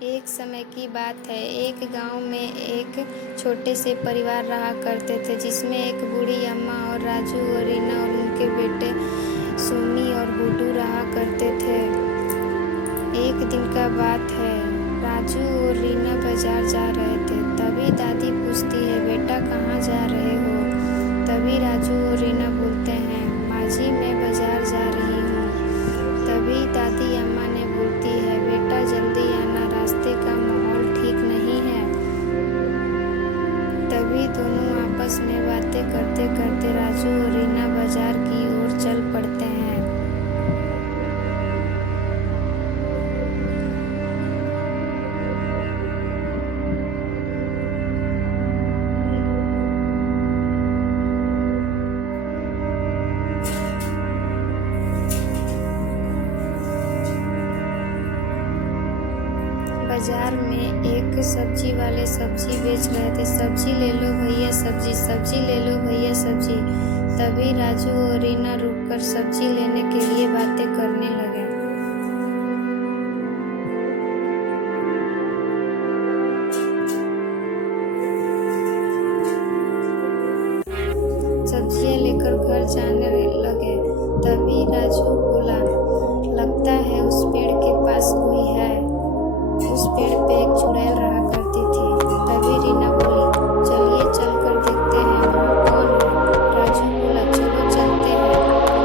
एक समय की बात है। एक गांव में एक छोटे से परिवार रहा करते थे, जिसमें एक बूढ़ी अम्मा और राजू और रीना और उनके बेटे सोनी और गुड्डू रहा करते थे। एक दिन का बात है, राजू और रीना बाजार जा रहे थे। तभी दादी पूछती है, बेटा कहाँ जा रहे हो? तभी राजू और रीना बोलते हैं, माँ जी मैं बाजार जा रही हूँ। तभी दादी अम्मा ने बोलती है, बेटा जल्दी आना, रास्ते का माहौल ठीक नहीं है। तभी दोनों आपस में बातें करते करते राजू और रीना बाजार की ओर चल पड़ते हैं। बाजार में एक सब्जी वाले सब्जी बेच रहे थे। सब्जी ले लो भैया सब्जी, सब्जी ले लो भैया सब्जी। तभी राजू और रीना रुककर सब्जी लेने के लिए बातें करने लगे। सब्जियां लेकर घर जाने लगे। तभी राजू बोला, लगता है उस पेड़ के पास कोई है। उस पेड़ पे एक चुड़ैल रहा करती थी। तभी रीना बोली, चलिए चलकर देखते हैं वहाँ कौन है। राजू बोला, चलो चलते हैं।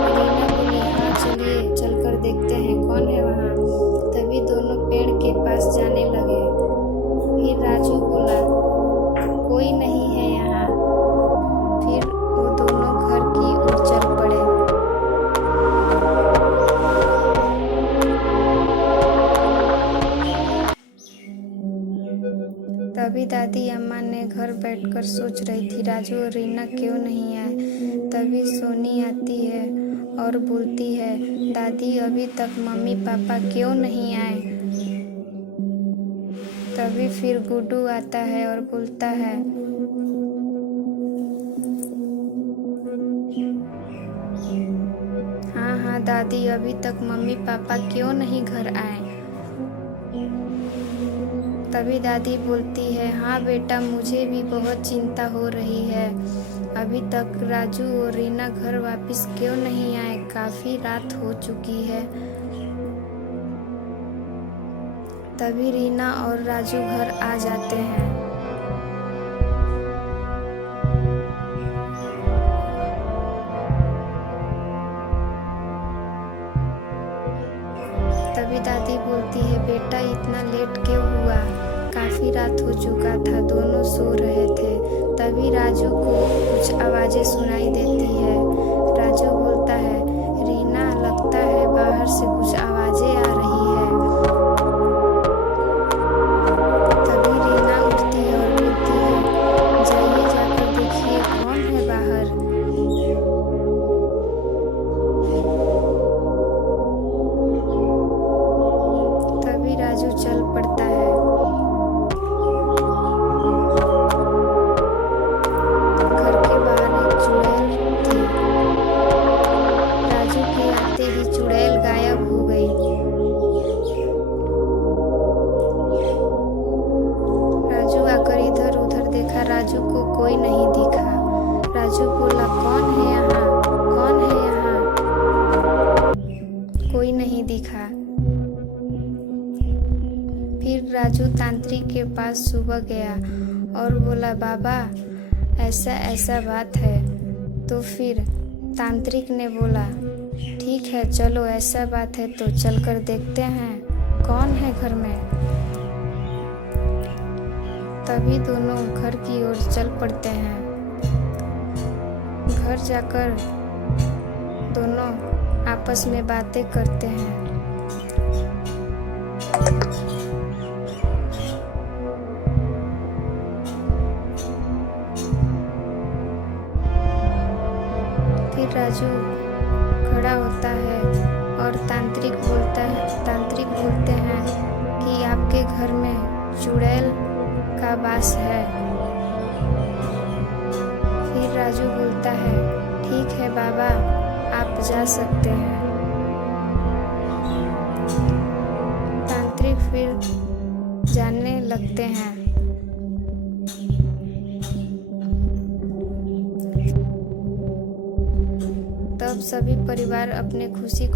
रीना बोली, हाँ चलिए चलकर देखते हैं कौन है वहाँ। तभी दोनों पेड़ के पास जाने लगे। फिर राजू बोला, कोई नहीं है यहाँ। फिर वो दोनों घर की ओर चल पड़े। तभी दादी अम्मा ने घर बैठकर सोच रही थी, राजू और रीना क्यों नहीं आए। तभी सोनी आती है और बोलती है, दादी अभी तक मम्मी पापा क्यों नहीं आए। तभी फिर गुड्डू आता है और बोलता है, हाँ हाँ दादी अभी तक मम्मी पापा क्यों नहीं घर आए। तभी दादी बोलती है, हाँ बेटा मुझे भी बहुत चिंता हो रही है। अभी तक राजू और रीना घर वापस क्यों नहीं आए, काफी रात हो चुकी है। तभी रीना और राजू घर आ जाते हैं। तभी दादी बोलती है, बेटा इतना लेट क्यों हुआ, काफी रात हो चुका था, दोनों सो रहे थे। तभी राजू को कुछ आवाजें सुनाई देती है। राजू बोलता है, रीना लगता है बाहर से कुछ आवाजें आ रही है। तभी रीना उठती है और बोलती है, जाइए जाकर देखिए कौन है बाहर। तभी राजू चल पड़ता है। घर के बाहर एक चुड़ैल थी। राजू के आते ही चुड़ैल गायब हो गई। राजू आकर इधर उधर देखा, राजू को कोई नहीं दिखा। राजू बोला, कौन है यहाँ, कौन है यहाँ? कोई नहीं दिखा। फिर राजू तांत्रिक के पास सुबह गया और बोला, बाबा ऐसा ऐसा बात है। तो फिर तांत्रिक ने बोला, ठीक है चलो ऐसा बात है तो चलकर देखते हैं कौन है घर में। तभी दोनों घर की ओर चल पड़ते हैं। घर जाकर दोनों आपस में बातें करते हैं। फिर राजू खड़ा होता है और तांत्रिक बोलते हैं कि आपके घर में चुड़ैल का वास है। फिर राजू बोलता है, ठीक है बाबा आप जा सकते हैं। तांत्रिक फिर जानने लगते हैं। तब सभी परिवार अपने खुशी खुशी